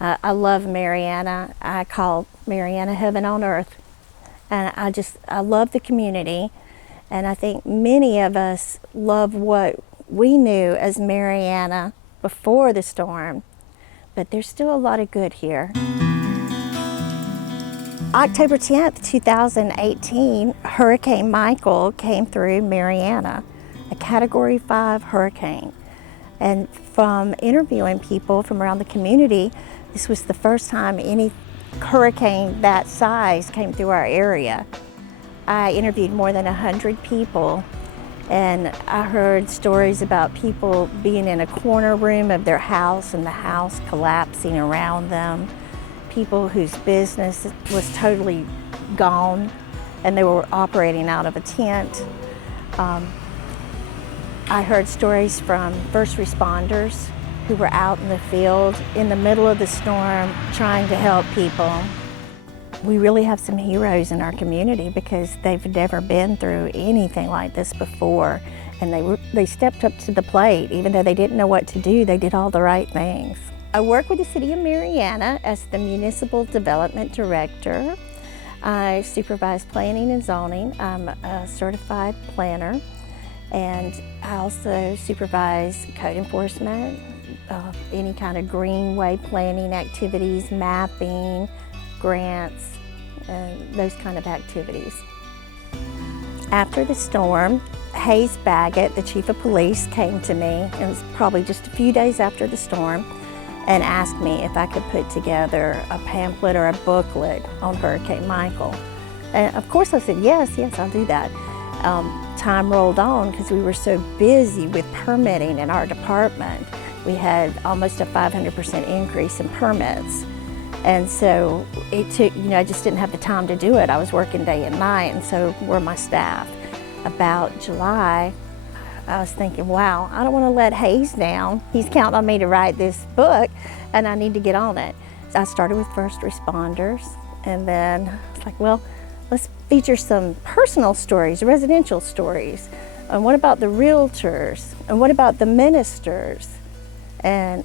I love Marianna. I call Marianna heaven on earth. And I love the community. And I think many of us love what we knew as Marianna before the storm, but there's still a lot of good here. October 10th, 2018, Hurricane Michael came through Marianna, a Category 5 hurricane. And from interviewing people from around the community, this was the first time any hurricane that size came through our area. I interviewed more than 100 people, and I heard stories about people being in a corner room of their house and the house collapsing around them, people whose business was totally gone and they were operating out of a tent. I heard stories from first responders who were out in the field in the middle of the storm trying to help people. We really have some heroes in our community because they've never been through anything like this before, and they stepped up to the plate. Even though they didn't know what to do, they did all the right things. I work with the City of Marianna as the Municipal Development Director. I supervise planning and zoning. I'm a certified planner, and I also supervise code enforcement, any kind of greenway planning activities, mapping, grants, and those kind of activities. After the storm, Hayes Baggett, the chief of police, came to me, and it was probably just a few days after the storm, and asked me if I could put together a pamphlet or a booklet on Hurricane Michael. And of course I said, yes, I'll do that. Time rolled on because we were so busy with permitting in our department. We had almost a 500% increase in permits. And so it took, I just didn't have the time to do it. I was working day and night, and so were my staff. About July, I was thinking, wow, I don't want to let Hayes down. He's counting on me to write this book, and I need to get on it. So I started with first responders, and then I was like, well, let's feature some personal stories, residential stories. And what about the realtors? And what about the ministers? And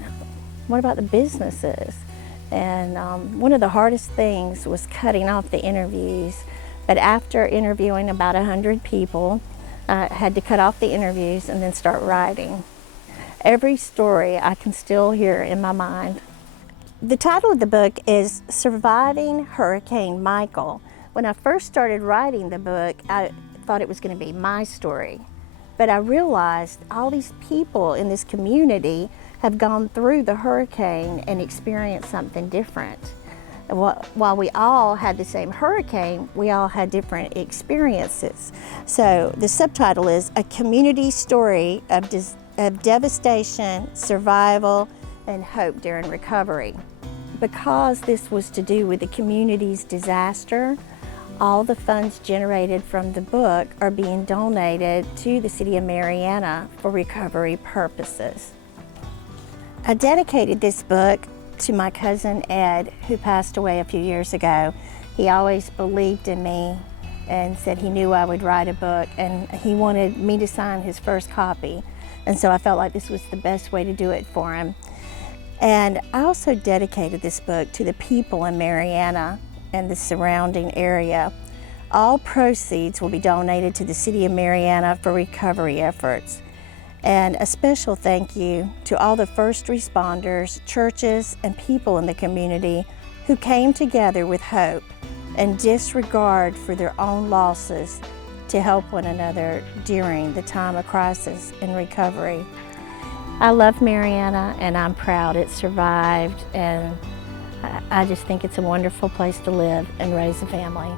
what about the businesses? And one of the hardest things was cutting off the interviews. But after interviewing about 100 people, I had to cut off the interviews and then start writing. Every story I can still hear in my mind. The title of the book is Surviving Hurricane Michael. When I first started writing the book, I thought it was going to be my story. But I realized all these people in this community have gone through the hurricane and experienced something different. While we all had the same hurricane, we all had different experiences. So the subtitle is A Community Story of Devastation, Survival, and Hope During Recovery. Because this was to do with the community's disaster, all the funds generated from the book are being donated to the City of Marianna for recovery purposes. I dedicated this book to my cousin Ed, who passed away a few years ago. He always believed in me and said he knew I would write a book, and he wanted me to sign his first copy. And so I felt like this was the best way to do it for him. And I also dedicated this book to the people in Marianna and the surrounding area. All proceeds will be donated to the City of Marianna for recovery efforts. And a special thank you to all the first responders, churches, and people in the community who came together with hope and disregard for their own losses to help one another during the time of crisis and recovery. I love Marianna, and I'm proud it survived, and I just think it's a wonderful place to live and raise a family.